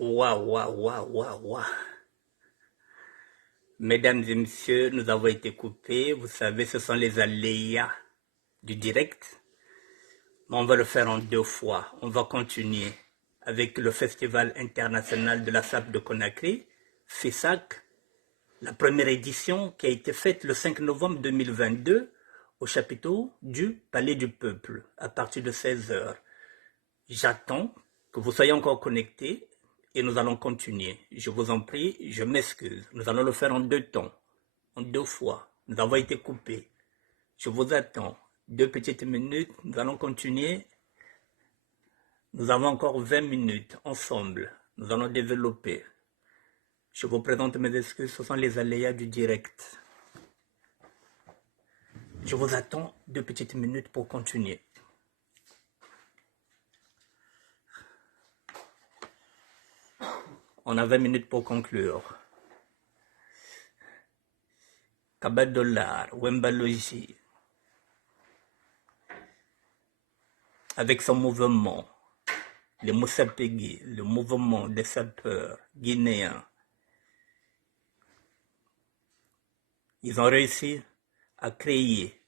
Waouh, waouh, waouh, waouh, waouh. Mesdames et messieurs, nous avons été coupés. Vous savez, ce sont les aléas du direct. Mais on va le faire en deux fois. On va continuer avec le Festival international de la sape de Conakry, FESAC, la première édition qui a été faite le 5 novembre 2022 au chapiteau du Palais du Peuple à partir de 16 heures. J'attends que vous soyez encore connectés et nous allons continuer. Je vous en prie, je m'excuse. Nous allons le faire en deux temps, en deux fois. Nous avons été coupés. Je vous attends. 2 petites minutes, nous allons continuer. Nous avons encore 20 minutes ensemble. Nous allons développer. Je vous présente mes excuses, ce sont les aléas du direct. Je vous attends 2 petites minutes pour continuer. On a 20 minutes pour conclure. Kabadolar, Wembalogi, avec son mouvement, les Moussapegui, le mouvement des sapeurs guinéens, ils ont réussi à créer,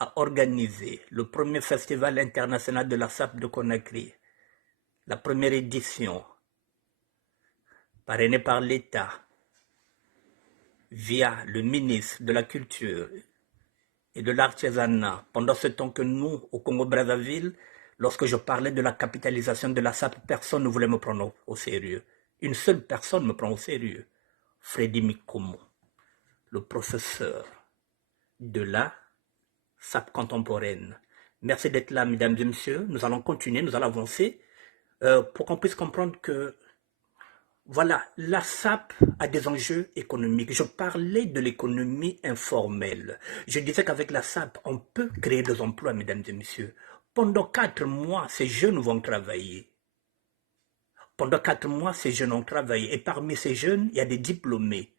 à organiser le premier festival international de la sape de Conakry, la première édition, parrainée par l'État, via le ministre de la Culture et de l'artisanat. Pendant ce temps que nous, au Congo-Brazzaville, lorsque je parlais de la capitalisation de la sape, personne ne voulait me prendre au sérieux. Une seule personne me prend au sérieux. Freddy Mikomo, le professeur de la sape contemporaine. Merci d'être là, mesdames et messieurs. Nous allons continuer, nous allons avancer pour qu'on puisse comprendre que voilà, la SAP a des enjeux économiques. Je parlais de l'économie informelle. Je disais qu'avec la SAP, on peut créer des emplois, mesdames et messieurs. Pendant 4 mois, ces jeunes vont travailler. Pendant 4 mois, ces jeunes ont travaillé. Et parmi ces jeunes, il y a des diplômés.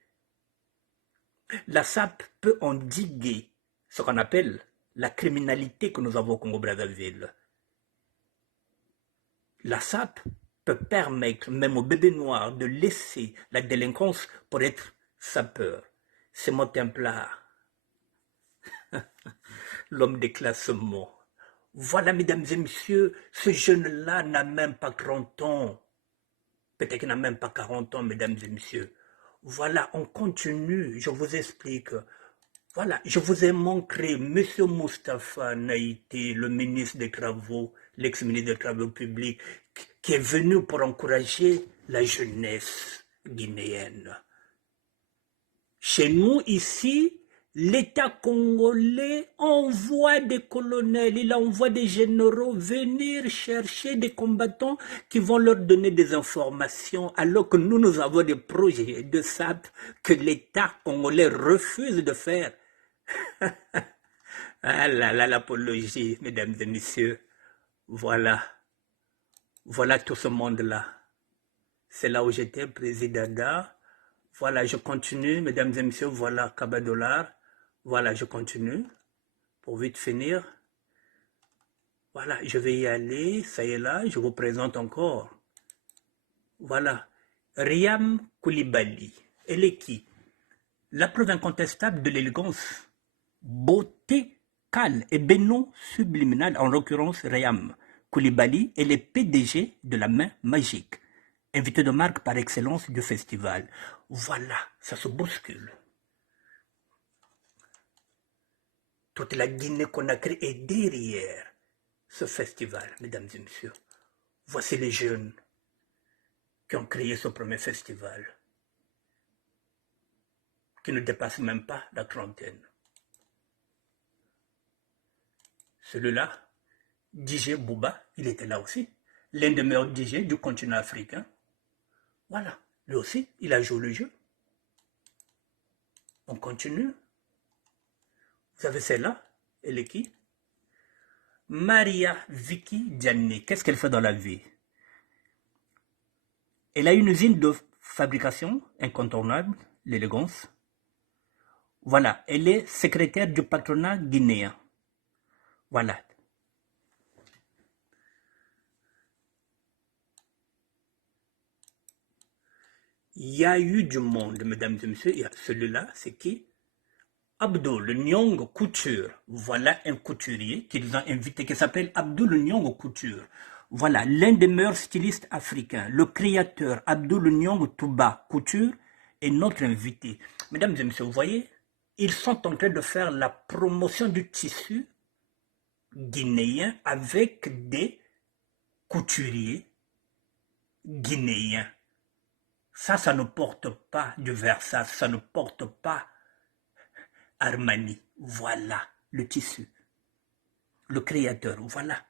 La SAP peut endiguer ce qu'on appelle la criminalité que nous avons au Congo-Brazzaville. La SAP peut permettre même aux bébés noirs de laisser la délinquance pour être sapeur. C'est mon templard, l'homme des classements. Voilà, mesdames et messieurs, ce jeune-là n'a même pas 30 ans. Peut-être qu'il n'a même pas 40 ans, mesdames et messieurs. Voilà, on continue, je vous explique. Voilà, je vous ai montré M. Moustapha Naïté, le ministre des Travaux, l'ex-ministre des Travaux publics, qui est venu pour encourager la jeunesse guinéenne. Chez nous, ici, l'État congolais envoie des colonels, il envoie des généraux venir chercher des combattants qui vont leur donner des informations, alors que nous avons des projets de SAP que l'État congolais refuse de faire. Ah là là, l'apologie, mesdames et messieurs. Voilà. Voilà tout ce monde-là. C'est là où j'étais, président. Voilà, je continue, mesdames et messieurs. Voilà, Kabadolar. Voilà, je continue. Pour vite finir. Voilà, je vais y aller. Ça y est là, je vous présente encore. Voilà. Riam Koulibaly. Elle est qui? La preuve incontestable de l'élégance, beauté, calme et bénon subliminal, en l'occurrence Riam Koulibaly est le PDG de la main magique, invité de marque par excellence du festival. Voilà, ça se bouscule. Toute la Guinée-Conakry est derrière ce festival, mesdames et messieurs. Voici les jeunes qui ont créé ce premier festival, qui ne dépasse même pas la trentaine. Celui-là, DJ Bouba, il était là aussi. L'un des meilleurs DJ du continent africain. Voilà, lui aussi, il a joué le jeu. On continue. Vous savez celle-là, elle est qui? Maria Vicky Diané. Qu'est-ce qu'elle fait dans la vie? Elle a une usine de fabrication incontournable, l'élégance. Voilà, elle est secrétaire du patronat guinéen. Voilà. Il y a eu du monde, mesdames et messieurs. Il y a celui-là, c'est qui? Abdul Nyong Couture. Voilà un couturier qu'ils ont invité qui s'appelle Abdul Nyong Couture. Voilà, l'un des meilleurs stylistes africains, le créateur Abdul Nyong Touba Couture est notre invité. Mesdames et messieurs, vous voyez, ils sont en train de faire la promotion du tissu guinéen avec des couturiers guinéens. Ça ne porte pas du Versace, ça ne porte pas Armani. Voilà le tissu. Le créateur, voilà.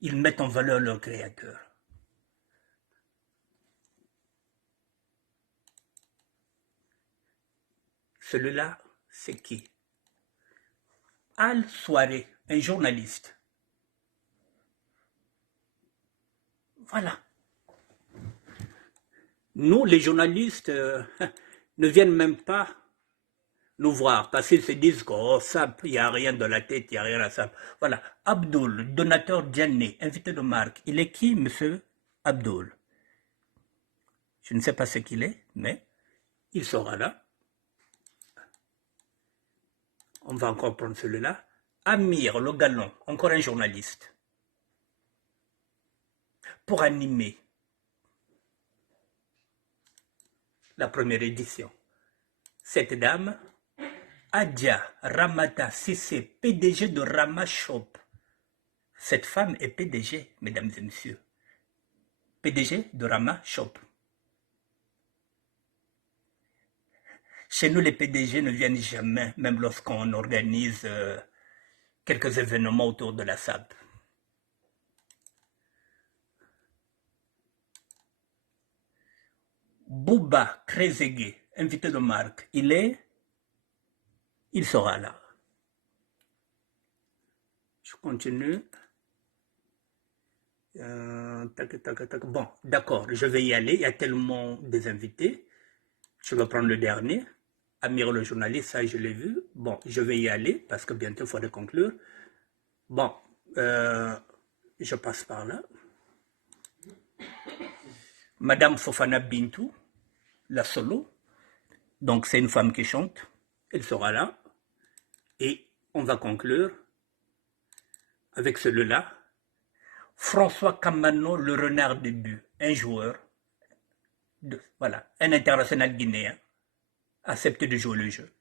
Ils mettent en valeur leur créateur. Celui-là, c'est qui? Al Soirée, un journaliste. Voilà. Nous, les journalistes, ne viennent même pas nous voir parce qu'ils se disent que oh, ça, il n'y a rien dans la tête, il n'y a rien à ça. Voilà. Abdul, donateur Djané, invité de marque. Il est qui, monsieur Abdul? Je ne sais pas ce qu'il est, mais il sera là. On va encore prendre celui-là. Amir, le galon, encore un journaliste. Pour animer la première édition. Cette dame, Adja Ramata Sissé, PDG de Rama Shop. Cette femme est PDG, mesdames et messieurs. PDG de Rama Shop. Chez nous, les PDG ne viennent jamais, même lorsqu'on organise quelques événements autour de la SAP. Bouba Trezeguet, invité de marque, il sera là. Je continue. Bon, d'accord, je vais y aller. Il y a tellement des invités. Je vais prendre le dernier. Amir le journaliste, ça je l'ai vu. Bon, je vais y aller parce que bientôt il faudrait conclure. Bon, je passe par là. Madame Fofana Bintou, la solo. Donc c'est une femme qui chante. Elle sera là. Et on va conclure avec celui-là. François Kamano, le renard de but, un joueur, voilà, un international guinéen, accepté de jouer le jeu.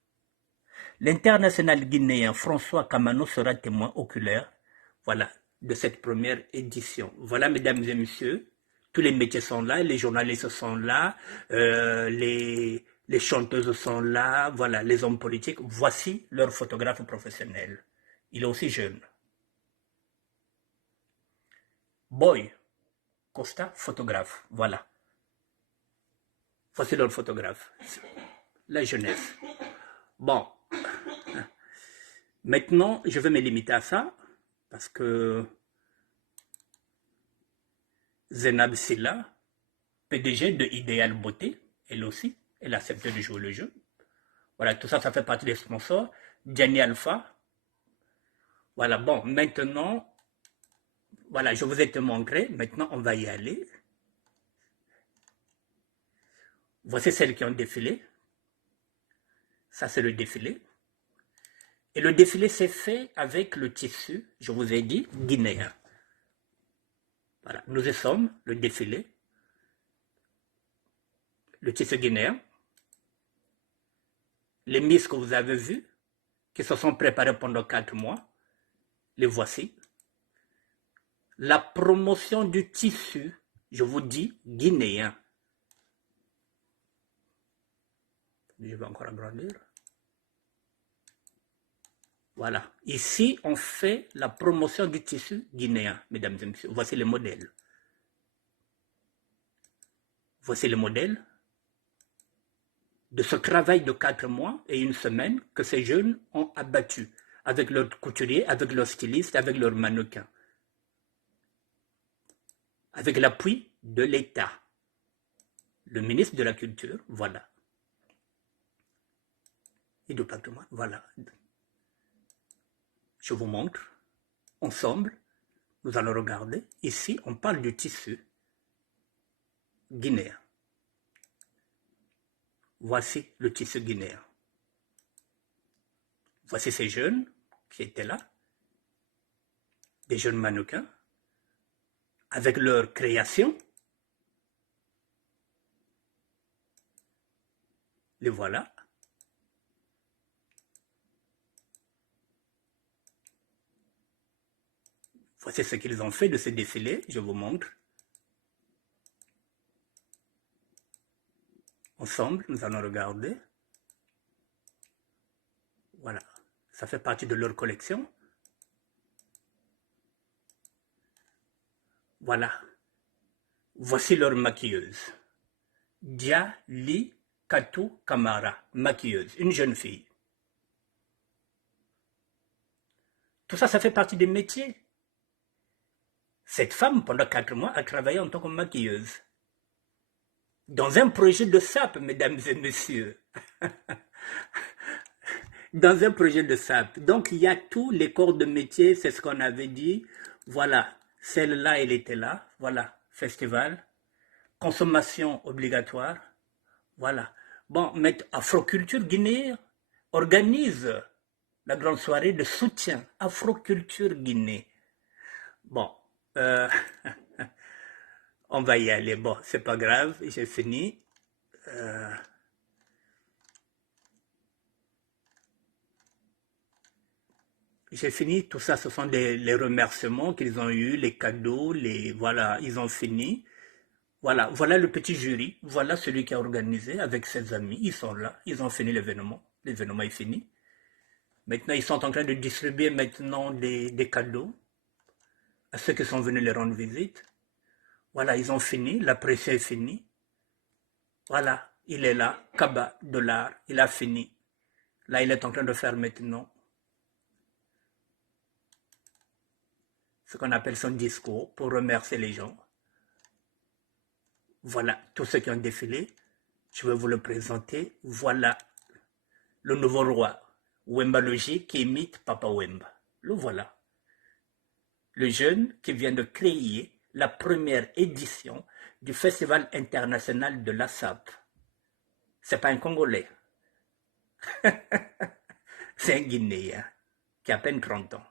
L'international guinéen François Kamano sera témoin oculaire, voilà, de cette première édition. Voilà, mesdames et messieurs, tous les métiers sont là, les journalistes sont là, les chanteuses sont là, voilà, les hommes politiques. Voici leur photographe professionnel. Il est aussi jeune. Boy Costa, photographe, voilà. Voici leur photographe. La jeunesse. Bon. Maintenant, je vais me limiter à ça, parce que Zenab Silla, PDG de Idéal Beauté, elle aussi, elle a accepté de jouer le jeu. Voilà, tout ça, ça fait partie des sponsors. Gianni Alpha. Voilà, bon, maintenant, voilà, je vous ai te montré. Maintenant, on va y aller. Voici celles qui ont défilé. Ça, c'est le défilé. Et le défilé s'est fait avec le tissu, je vous ai dit, guinéen. Voilà, nous y sommes, le défilé. Le tissu guinéen. Les miss que vous avez vues, qui se sont préparées pendant 4 mois, les voici. La promotion du tissu, je vous dis, guinéen. Je vais encore agrandir. Voilà. Ici, on fait la promotion du tissu guinéen, mesdames et messieurs. Voici les modèles. Voici les modèles de ce travail de 4 mois et 1 semaine que ces jeunes ont abattu avec leurs couturiers, avec leurs stylistes, avec leurs mannequins. Avec l'appui de l'État. Le ministre de la Culture, voilà. Et du patrimoine, voilà. Je vous montre. Ensemble, nous allons regarder. Ici, on parle du tissu guinéen. Voici le tissu guinéen. Voici ces jeunes qui étaient là, des jeunes mannequins, avec leur création. Les voilà. Voici ce qu'ils ont fait de ce défilé, je vous montre. Ensemble, nous allons regarder. Voilà, ça fait partie de leur collection. Voilà, voici leur maquilleuse. Diali Katou Kamara, maquilleuse, une jeune fille. Tout ça, ça fait partie des métiers. Cette femme, pendant 4 mois, a travaillé en tant que maquilleuse. Dans un projet de SAP, mesdames et messieurs. Dans un projet de SAP. Donc, il y a tous les corps de métier, c'est ce qu'on avait dit. Voilà, celle-là, elle était là. Voilà, festival. Consommation obligatoire. Voilà. Bon, mais Afroculture Guinée organise la grande soirée de soutien. Afroculture Guinée. Bon, euh, on va y aller. Bon, c'est pas grave, j'ai fini. J'ai fini, tout ça, ce sont les remerciements qu'ils ont eus, les cadeaux, voilà, ils ont fini. Voilà, voilà le petit jury, voilà celui qui a organisé avec ses amis, ils sont là, ils ont fini l'événement est fini. Maintenant, ils sont en train de distribuer maintenant des cadeaux à ceux qui sont venus les rendre visite. Voilà, ils ont fini, la pression est finie. Voilà, il est là, Kaba de l'art, il a fini. Là, il est en train de faire maintenant ce qu'on appelle son discours pour remercier les gens. Voilà, tous ceux qui ont défilé, je vais vous le présenter. Voilà le nouveau roi, Wemba Logi, qui imite Papa Wemba. Le voilà. Le jeune qui vient de créer la première édition du Festival international de la SAP. C'est pas un Congolais. C'est un Guinéen qui a à peine 30 ans.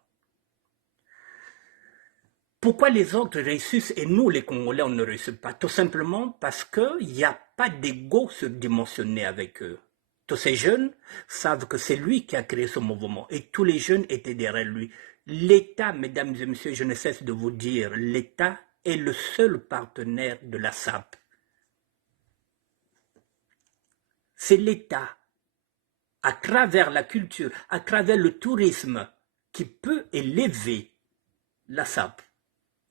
Pourquoi les autres réussissent et nous, les Congolais, on ne réussit pas? Tout simplement parce qu'il n'y a pas d'ego surdimensionné avec eux. Tous ces jeunes savent que c'est lui qui a créé ce mouvement et tous les jeunes étaient derrière lui. L'État, mesdames et messieurs, je ne cesse de vous dire, l'État est le seul partenaire de la SAP. C'est l'État, à travers la culture, à travers le tourisme, qui peut élever la SAP.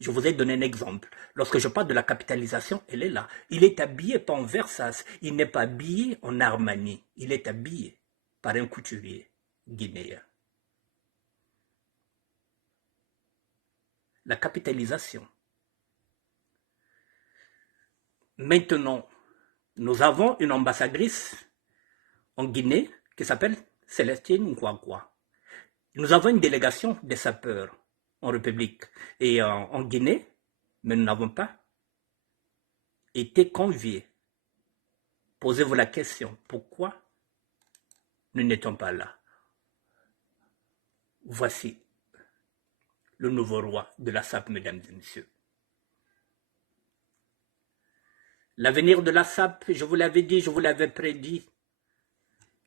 Je vous ai donné un exemple. Lorsque je parle de la capitalisation, elle est là. Il est habillé pas en Versace, il n'est pas habillé en Armani, il est habillé par un couturier guinéen. La capitalisation. Maintenant, nous avons une ambassadrice en Guinée qui s'appelle Célestine Nkouakwa. Nous avons une délégation des sapeurs en République et en Guinée, mais nous n'avons pas été conviés. Posez-vous la question, pourquoi nous n'étions pas là? Voici le nouveau roi de la SAP, mesdames et messieurs. L'avenir de la SAP, je vous l'avais dit, je vous l'avais prédit,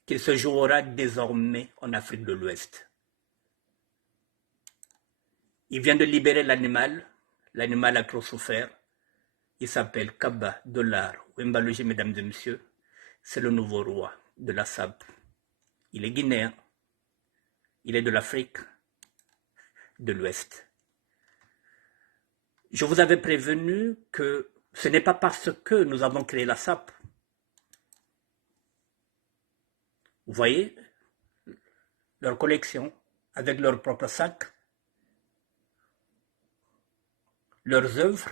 qu'il se jouera désormais en Afrique de l'Ouest. Il vient de libérer l'animal a trop souffert. Il s'appelle Kaba Dollar Wemba Logi, mesdames et messieurs. C'est le nouveau roi de la SAP. Il est guinéen. Il est de l'Afrique de l'Ouest. Je vous avais prévenu que ce n'est pas parce que nous avons créé la SAP. Vous voyez leur collection avec leurs propres sacs, leurs œuvres.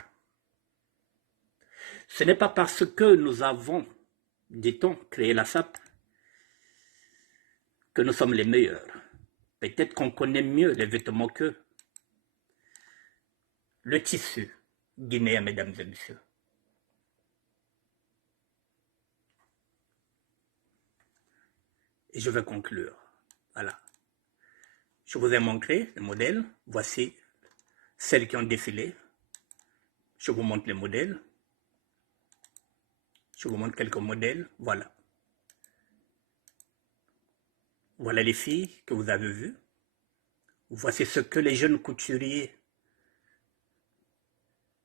Ce n'est pas parce que nous avons, dit-on, créé la SAP que nous sommes les meilleurs. Peut-être qu'on connaît mieux les vêtements qu'eux. Le tissu guinéen, mesdames et messieurs. et je vais conclure. Voilà. Je vous ai montré le modèle. Voici celles qui ont défilé. Je vous montre les modèles. Je vous montre quelques modèles. Voilà. Voilà les filles que vous avez vues. Voici ce que les jeunes couturiers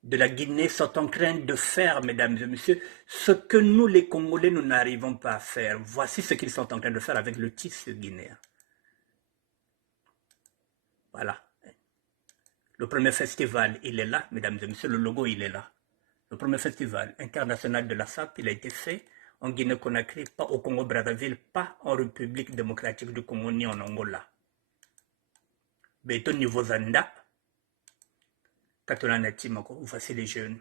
de la Guinée sont en train de faire, mesdames et messieurs, ce que nous, les Congolais, nous n'arrivons pas à faire. Voici ce qu'ils sont en train de faire avec le tissu guinéen. Voilà. Le premier festival, il est là, mesdames et messieurs, le logo, il est là. Le premier festival international de la SAP, il a été fait en Guinée-Conakry, pas au Congo-Brazzaville, pas en République démocratique du Congo, ni en Angola. Mais au niveau Zanda, Katolana Timako, voici les jeunes.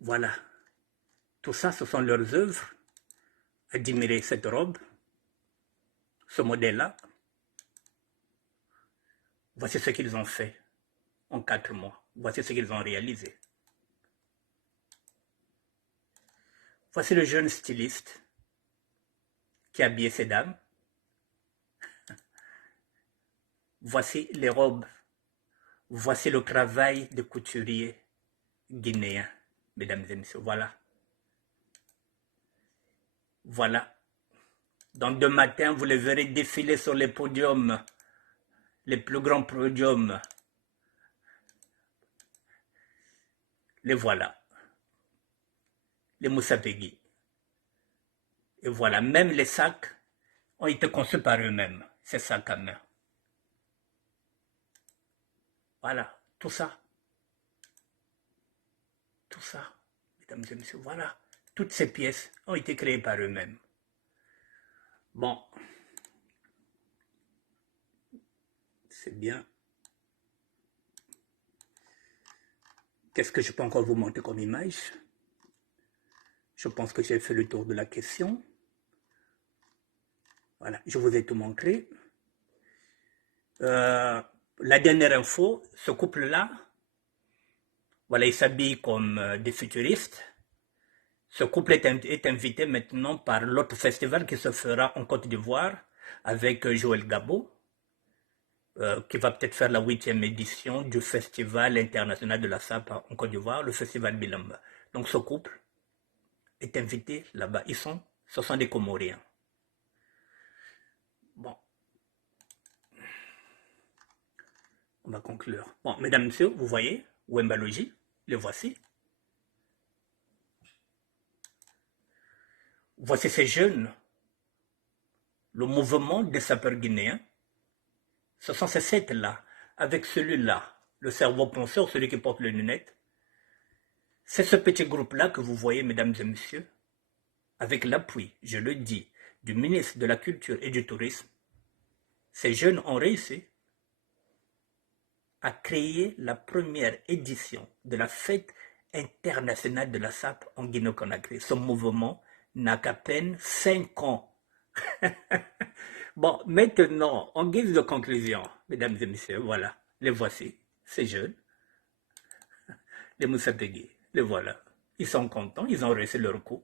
Voilà. Tout ça, ce sont leurs œuvres. Admirez cette robe, ce modèle-là. Voici ce qu'ils ont fait en 4 mois. Voici ce qu'ils ont réalisé. Voici le jeune styliste qui a habillé ces dames. Voici les robes. Voici le travail de couturier guinéen, mesdames et messieurs. Voilà. Voilà. Dans 2 matins, vous les verrez défiler sur les podiums, les plus grands podiums. Les voilà. Les Moussapegui. Et voilà, même les sacs ont été conçus par eux-mêmes, ces sacs à main. Voilà, tout ça, mesdames et messieurs, voilà, toutes ces pièces ont été créées par eux-mêmes. Bon, c'est bien. Qu'est-ce que je peux encore vous montrer comme image? Je pense que j'ai fait le tour de la question. Voilà, je vous ai tout montré. La dernière info, ce couple-là, voilà, ils s'habillent comme des futuristes. Ce couple est invité maintenant par l'autre festival qui se fera en Côte d'Ivoire avec Joël Gabo, qui va peut-être faire la 8e édition du Festival international de la SAP en Côte d'Ivoire, le Festival Bilamba. Donc ce couple est invité là-bas. Ce sont des Comoriens. Bon, on va conclure. Bon, mesdames, messieurs, vous voyez, Wembalogi, les voici. Voici ces jeunes, le mouvement des sapeurs guinéens. Ce sont ces 7-là, avec celui-là, le cerveau penseur, celui qui porte les lunettes. C'est ce petit groupe-là que vous voyez, mesdames et messieurs, avec l'appui, je le dis, du ministre de la Culture et du Tourisme. Ces jeunes ont réussi à créer la première édition de la fête internationale de la SAP en Guinée-Conakry. Ce mouvement n'a qu'à peine 5 ans. Bon, maintenant, en guise de conclusion, mesdames et messieurs, voilà, les voici, ces jeunes, les Moussapegui, les voilà. Ils sont contents, ils ont réussi leur coup.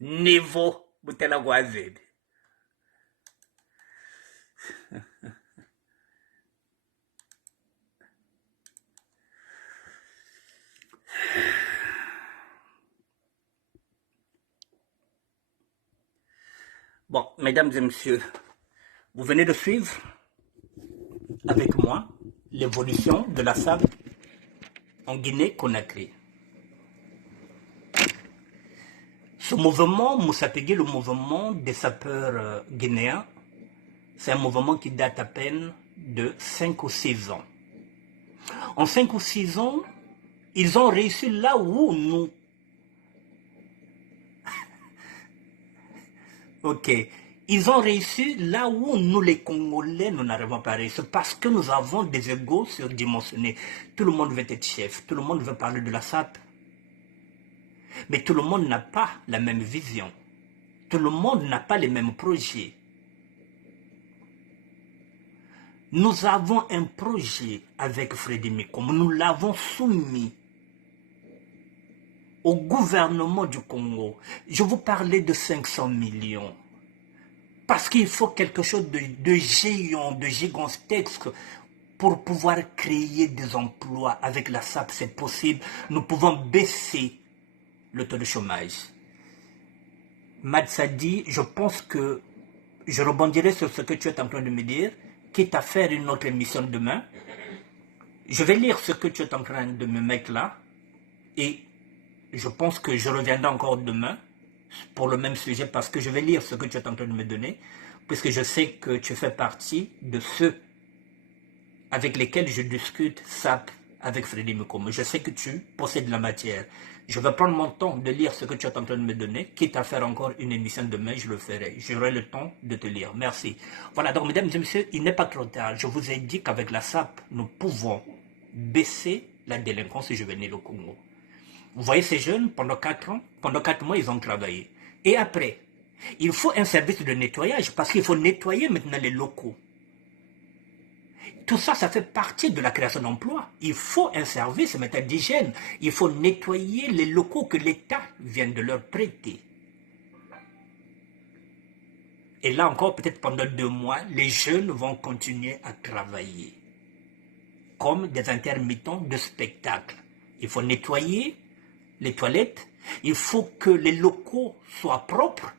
Niveau Boutelaguazed. Bon, mesdames et messieurs, vous venez de suivre avec moi l'évolution de la SAP en Guinée-Conakry. Ce mouvement, Moussapegui, le mouvement des sapeurs guinéens, c'est un mouvement qui date à peine de 5 ou 6 ans. En 5 ou 6 ans, ils ont réussi là où nous... Ok. Ils ont réussi là où nous, les Congolais, nous n'arrivons pas à réussir parce que nous avons des égos surdimensionnés. Tout le monde veut être chef, tout le monde veut parler de la SAP. Mais tout le monde n'a pas la même vision. Tout le monde n'a pas les mêmes projets. Nous avons un projet avec Freddy Mikom. Nous l'avons soumis au gouvernement du Congo, je vous parlais de 500 millions. Parce qu'il faut quelque chose de géant, de gigantesque pour pouvoir créer des emplois. Avec la SAP, c'est possible. Nous pouvons baisser le taux de chômage. Matsadi, je pense que je rebondirai sur ce que tu es en train de me dire, quitte à faire une autre émission demain. Je vais lire ce que tu es en train de me mettre là, et je pense que je reviendrai encore demain pour le même sujet, parce que je vais lire ce que tu es en train de me donner, puisque je sais que tu fais partie de ceux avec lesquels je discute SAP avec Freddy Mikomo. Je sais que tu possèdes la matière. Je vais prendre mon temps de lire ce que tu es en train de me donner, quitte à faire encore une émission demain, je le ferai. J'aurai le temps de te lire. Merci. Voilà, donc mesdames et messieurs, il n'est pas trop tard. Je vous ai dit qu'avec la SAP, nous pouvons baisser la délinquance juvénile au Congo. Vous voyez ces jeunes, pendant 4 ans, pendant 4 mois, ils ont travaillé. Et après, il faut un service de nettoyage, parce qu'il faut nettoyer maintenant les locaux. Tout ça, ça fait partie de la création d'emplois. Il faut un service maintenant d'hygiène. Il faut nettoyer les locaux que l'État vient de leur prêter. Et là encore, peut-être pendant 2 mois, les jeunes vont continuer à travailler comme des intermittents de spectacle. Il faut nettoyer les toilettes. Il faut que les locaux soient propres.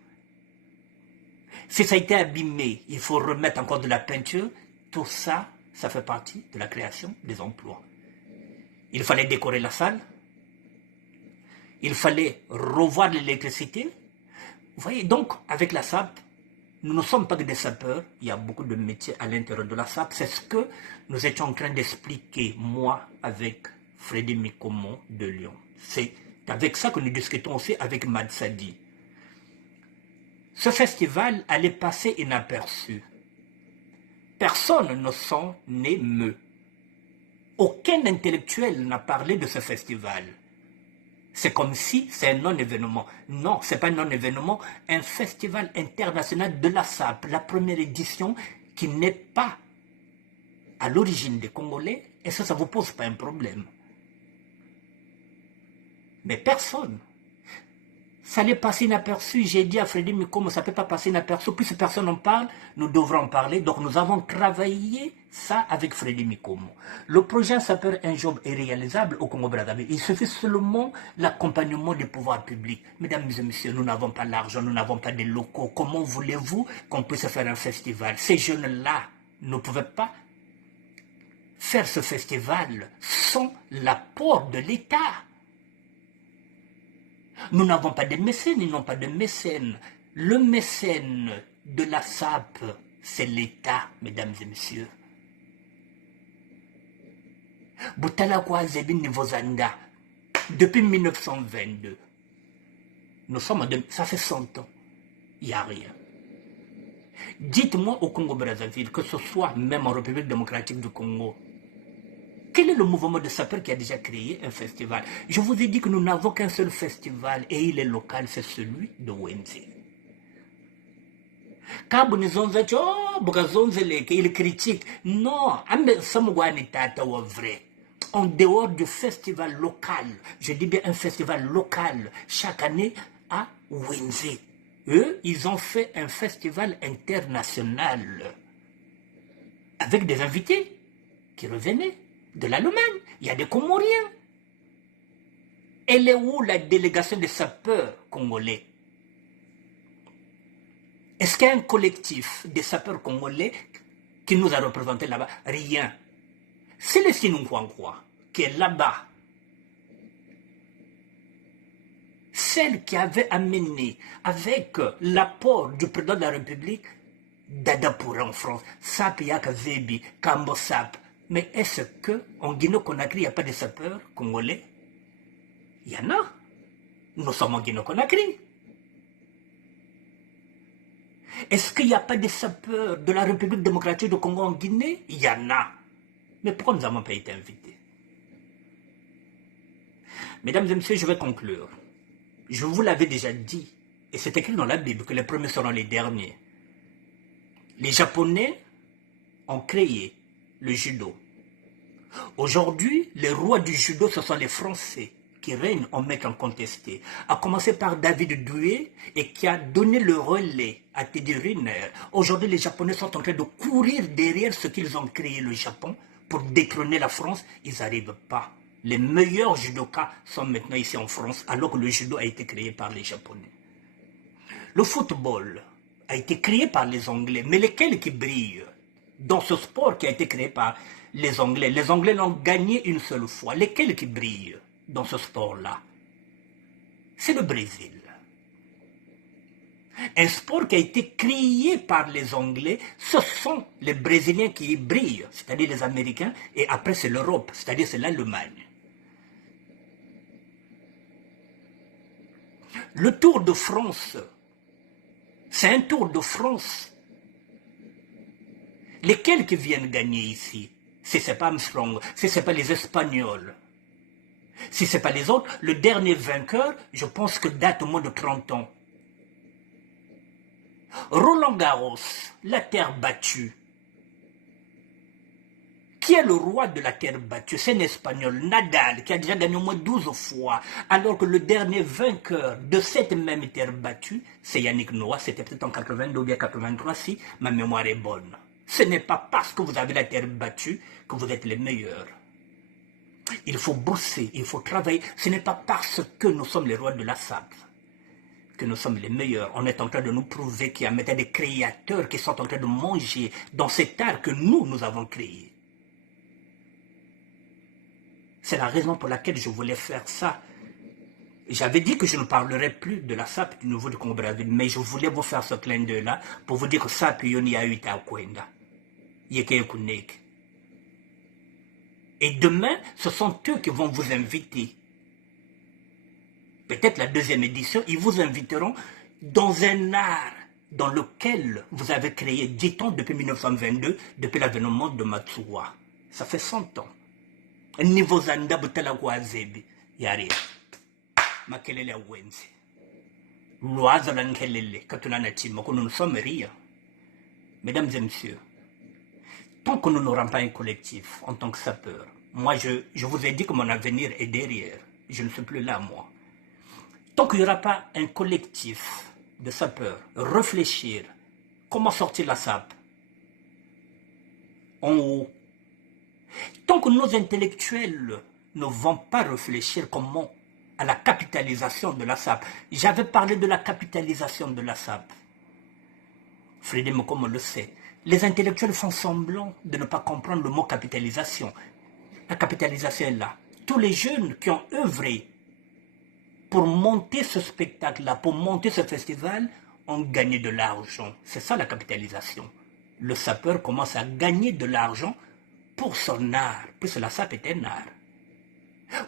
Si ça a été abîmé, il faut remettre encore de la peinture. Tout ça, ça fait partie de la création des emplois. Il fallait décorer la salle. Il fallait revoir l'électricité. Vous voyez, donc, avec la SAP, nous ne sommes pas que des sapeurs. Il y a beaucoup de métiers à l'intérieur de la SAP. C'est ce que nous étions en train d'expliquer, moi, avec Freddy Mikomo de Lyon. C'est avec ça que nous discutons aussi avec Matsadi. Ce festival allait passer inaperçu. Personne ne s'en émeut. Aucun intellectuel n'a parlé de ce festival. C'est comme si c'est un non-événement. Non, ce n'est pas un non-événement. Un festival international de la SAP, la première édition, qui n'est pas à l'origine des Congolais, et ça ne vous pose pas un problème. Mais personne. Ça allait passer inaperçu. J'ai dit à Freddy Mikomo, ça ne peut pas passer inaperçu. Puisque personne n'en parle, nous devrons en parler. Donc nous avons travaillé ça avec Freddy Mikomo. Le projet Sapeur un job est réalisable au Congo-Brazzaville. Il suffit seulement l'accompagnement des pouvoirs publics. Mesdames et messieurs, nous n'avons pas l'argent, nous n'avons pas de locaux. Comment voulez-vous qu'on puisse faire un festival? Ces jeunes-là ne pouvaient pas faire ce festival sans l'apport de l'État. Nous n'avons pas de mécènes, ils n'ont pas de mécènes. Le mécène de la SAP, c'est l'État, mesdames et messieurs. Boutala Kwazebin Nivozanda, depuis 1922, nous sommes en ça fait 100 ans, il n'y a rien. Dites-moi au Congo-Brazzaville, que ce soit même en République démocratique du Congo, quel est le mouvement de sapeurs qui a déjà créé un festival? Je vous ai dit que nous n'avons qu'un seul festival et il est local, c'est celui de Wenze. Il critique. Non, vrai. En dehors du festival local, je dis bien un festival local, chaque année à Wenze. Eux, ils ont fait un festival international avec des invités qui revenaient de l'Allemagne, il y a des Comoriens. Elle est où la délégation des sapeurs congolais? Est-ce qu'il y a un collectif des sapeurs congolais qui nous a représentés là-bas? Rien. C'est le Sinunkwangwa qui est là-bas. Celle qui avait amené, avec l'apport du président de la République, Dadapoura en France, Sap Yaka Zebi, Kambo Sap. Mais est-ce qu'en Guinée-Conakry, il n'y a pas de sapeurs congolais? Il y en a. Nous sommes en Guinée-Conakry. Est-ce qu'il n'y a pas de sapeurs de la République démocratique du Congo en Guinée? Il y en a. Mais pourquoi nous n'avons pas été invités? Mesdames et messieurs, je vais conclure. Je vous l'avais déjà dit, et c'est écrit dans la Bible que les premiers seront les derniers. Les Japonais ont créé le judo. Aujourd'hui, les rois du judo, ce sont les Français qui règnent en maître incontesté, à commencer par David Doué et qui a donné le relais à Teddy Riner. Aujourd'hui, les Japonais sont en train de courir derrière ce qu'ils ont créé, le Japon, pour détrôner la France. Ils n'arrivent pas. Les meilleurs judokas sont maintenant ici en France, alors que le judo a été créé par les Japonais. Le football a été créé par les Anglais, mais lesquels qui brillent dans ce sport qui a été créé par les Anglais? Les Anglais l'ont gagné une seule fois. Lesquels qui brillent dans ce sport-là? C'est le Brésil. Un sport qui a été créé par les Anglais, ce sont les Brésiliens qui y brillent, c'est-à-dire les Américains, et après c'est l'Europe, c'est-à-dire c'est l'Allemagne. Le Tour de France, c'est un Tour de France. Lesquels qui viennent gagner ici? Si ce n'est pas Armstrong, si ce n'est pas les Espagnols, si ce n'est pas les autres, le dernier vainqueur, je pense que date au moins de 30 ans. Roland Garros, la terre battue. Qui est le roi de la terre battue? C'est un Espagnol, Nadal, qui a déjà gagné au moins 12 fois, alors que le dernier vainqueur de cette même terre battue, c'est Yannick Noah, c'était peut-être en 82 ou bien 83 si ma mémoire est bonne. Ce n'est pas parce que vous avez la terre battue que vous êtes les meilleurs. Il faut bosser, il faut travailler. Ce n'est pas parce que nous sommes les rois de la sable que nous sommes les meilleurs. On est en train de nous prouver qu'il y a maintenant des créateurs qui sont en train de manger dans cet art que nous avons créé. C'est la raison pour laquelle je voulais faire ça. J'avais dit que je ne parlerais plus de la SAP du nouveau de Congo-Brazzaville, mais je voulais vous faire ce clin d'œil-là pour vous dire que SAP yoni a eu ta kwenda. Et demain, ce sont eux qui vont vous inviter. Peut-être la deuxième édition, ils vous inviteront dans un art dans lequel vous avez créé, dit-on, depuis 1922, depuis l'avènement de Matsuwa. Ça fait 100 ans. Niveau zanda butala kwa zebi, yari. Makelele ya wenzi. Loaza la nkelele, katulana tima, que nous ne sommes rien. Mesdames et messieurs, tant que nous n'aurons pas un collectif en tant que sapeur, moi je vous ai dit que mon avenir est derrière. Je ne suis plus là, moi. Tant qu'il n'y aura pas un collectif de sapeurs, réfléchir comment sortir la sape en haut. Tant que nos intellectuels ne vont pas réfléchir comment à la capitalisation de la sape. J'avais parlé de la capitalisation de la sape. Frédéric Mokomo le sait. Les intellectuels font semblant de ne pas comprendre le mot capitalisation. La capitalisation est là. Tous les jeunes qui ont œuvré pour monter ce spectacle-là, pour monter ce festival, ont gagné de l'argent. C'est ça la capitalisation. Le sapeur commence à gagner de l'argent pour son art, puisque la sape est un art.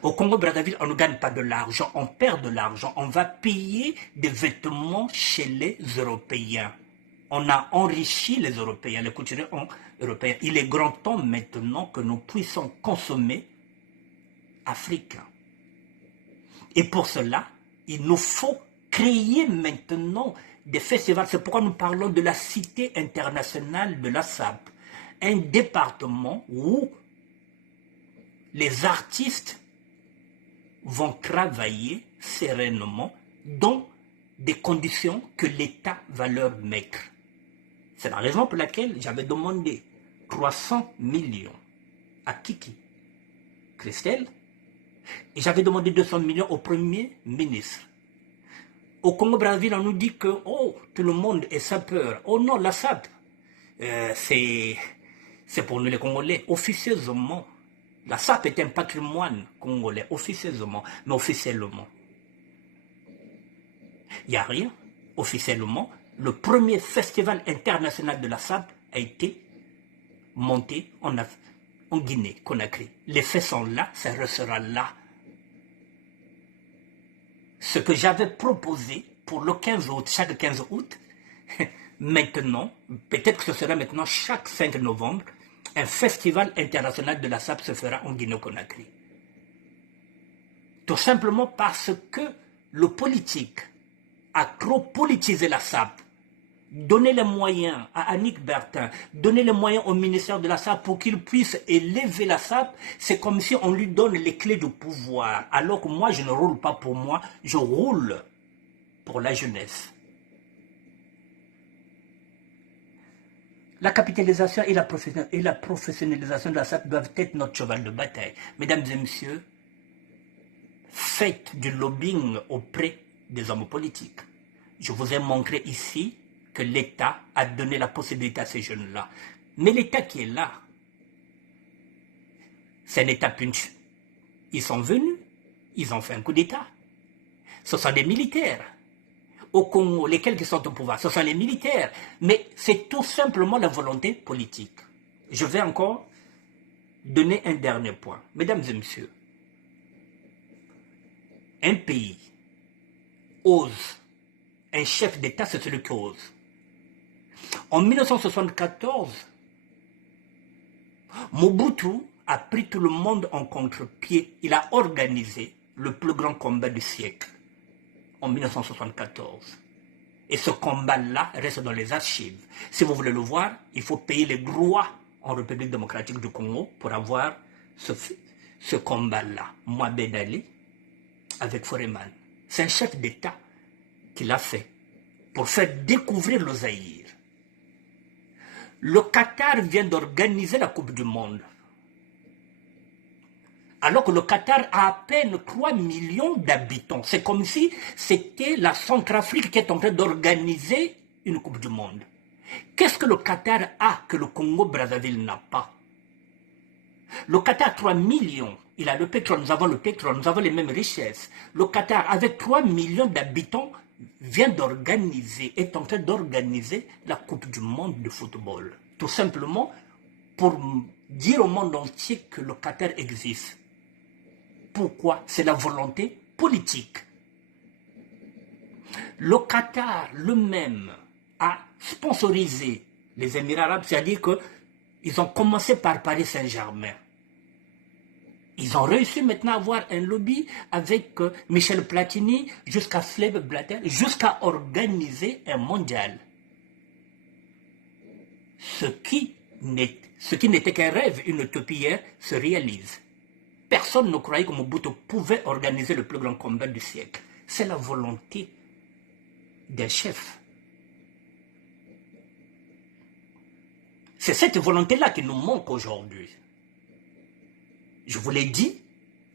Au Congo-Brazzaville, on ne gagne pas de l'argent, on perd de l'argent. On va payer des vêtements chez les Européens. On a enrichi les Européens, les couturiers européens. Il est grand temps maintenant que nous puissions consommer africain. Et pour cela, il nous faut créer maintenant des festivals. C'est pourquoi nous parlons de la Cité internationale de la SAP. Un département où les artistes vont travailler sereinement dans des conditions que l'État va leur mettre. C'est la raison pour laquelle j'avais demandé 300 millions à Kiki Christelle et j'avais demandé 200 millions au Premier ministre. Au Congo-Brazzaville, on nous dit que oh, tout le monde est sapeur. Oh non, la SAP, c'est pour nous les Congolais, officieusement. La SAP est un patrimoine congolais, officieusement, mais officiellement. Il n'y a rien. Officiellement, le premier festival international de la SAP a été monté en Guinée, Conakry. Les faits sont là, ça restera là. Ce que j'avais proposé pour le 15 août, chaque 15 août, maintenant, peut-être que ce sera maintenant chaque 5 novembre, un festival international de la SAP se fera en Guinée-Conakry. Tout simplement parce que le politique a trop politisé la SAP. Donnez les moyens à Annick Bertin, donnez les moyens au ministère de la SAP pour qu'il puisse élever la SAP. C'est comme si on lui donne les clés du pouvoir. Alors que moi, je ne roule pas pour moi, je roule pour la jeunesse. La capitalisation et la professionnalisation de la SAP doivent être notre cheval de bataille. Mesdames et messieurs, faites du lobbying auprès des hommes politiques. Je vous ai montré ici que l'État a donné la possibilité à ces jeunes-là. Mais l'État qui est là, c'est un État punch. Ils sont venus, ils ont fait un coup d'État. Ce sont des militaires. Au Congo, lesquels qui sont au pouvoir, ce sont les militaires. Mais c'est tout simplement la volonté politique. Je vais encore donner un dernier point. Mesdames et messieurs, un pays ose, un chef d'État, c'est celui qui ose. En 1974, Mobutu a pris tout le monde en contre-pied. Il a organisé le plus grand combat du siècle en 1974. Et ce combat-là reste dans les archives. Si vous voulez le voir, il faut payer les droits en République démocratique du Congo pour avoir ce combat-là. Mohamed Ali avec Foreman. C'est un chef d'État qui l'a fait pour faire découvrir le Zaïre. Le Qatar vient d'organiser la Coupe du Monde. Alors que le Qatar a à peine 3 millions d'habitants. C'est comme si c'était la Centrafrique qui est en train d'organiser une Coupe du Monde. Qu'est-ce que le Qatar a que le Congo-Brazzaville n'a pas? Le Qatar a 3 millions. Il a le pétrole, nous avons le pétrole, nous avons les mêmes richesses. Le Qatar, avec 3 millions d'habitants, est en train d'organiser la Coupe du Monde de football. Tout simplement pour dire au monde entier que le Qatar existe. Pourquoi? C'est la volonté politique. Le Qatar lui-même a sponsorisé les Émirats arabes, c'est-à-dire qu'ils ont commencé par Paris Saint-Germain. Ils ont réussi maintenant à avoir un lobby avec Michel Platini jusqu'à Fleb Blatter, jusqu'à organiser un mondial. Ce qui n'était qu'un rêve, une utopie hier, se réalise. Personne ne croyait que Mobutu pouvait organiser le plus grand combat du siècle. C'est la volonté des chefs. C'est cette volonté-là qui nous manque aujourd'hui. Je vous l'ai dit,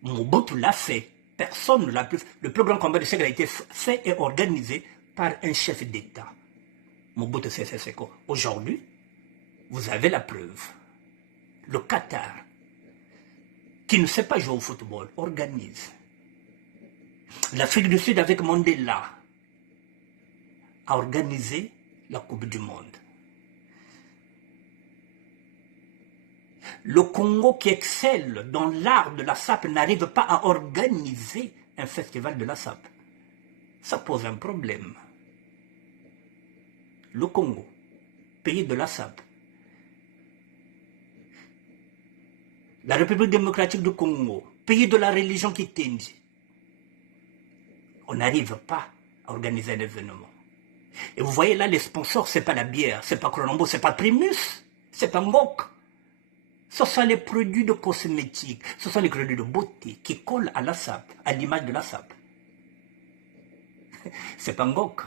Mobutu l'a fait. Personne ne l'a plus. Le plus grand combat du siècle a été fait et organisé par un chef d'État. Mobutu Sese Seko. Aujourd'hui, vous avez la preuve. Le Qatar, qui ne sait pas jouer au football, organise. L'Afrique du Sud, avec Mandela, a organisé la Coupe du Monde. Le Congo, qui excelle dans l'art de la SAP, n'arrive pas à organiser un festival de la SAP. Ça pose un problème. Le Congo, pays de la SAP. La République démocratique du Congo, pays de la religion Kitendi. On n'arrive pas à organiser un événement. Et vous voyez là, les sponsors, c'est pas la bière, c'est pas Cronenbourg, c'est pas Primus, c'est pas Ngok. Ce sont les produits de cosmétiques, ce sont les produits de beauté qui collent à la SAP, à l'image de la SAP. C'est pas Ngok,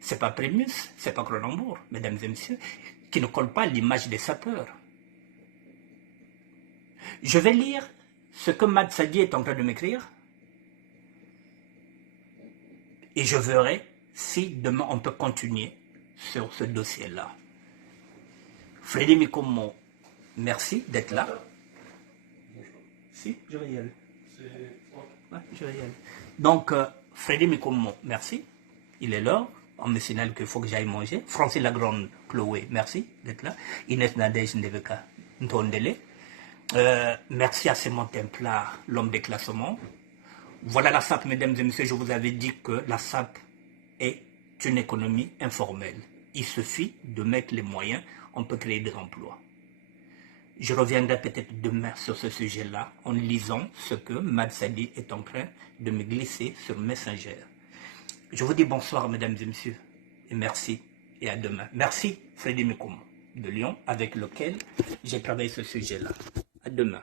c'est pas Primus, c'est pas Cronenbourg, mesdames et messieurs, qui ne collent pas à l'image des sapeurs. Je vais lire ce que Mad Sadi est en train de m'écrire et je verrai si demain on peut continuer sur ce dossier-là. Freddy Mikomo, merci d'être là. Si, je vais y aller. Ouais, je vais y aller. Donc, Freddy Mikomo, merci. Il est là. On me signale qu'il faut que j'aille manger. Francis Lagrande, Chloé, merci d'être là. Inès Nadège Ndeveka Ntondele. Merci à Simon Templar, l'homme des classements. Voilà la SAP, mesdames et messieurs. Je vous avais dit que la SAP est une économie informelle. Il suffit de mettre les moyens, on peut créer des emplois. Je reviendrai peut-être demain sur ce sujet-là en lisant ce que Mad Sadi est en train de me glisser sur Messenger. Je vous dis bonsoir, mesdames et messieurs, et merci. et à demain. Merci Freddy Mikoum de Lyon, avec lequel j'ai travaillé ce sujet-là. À demain.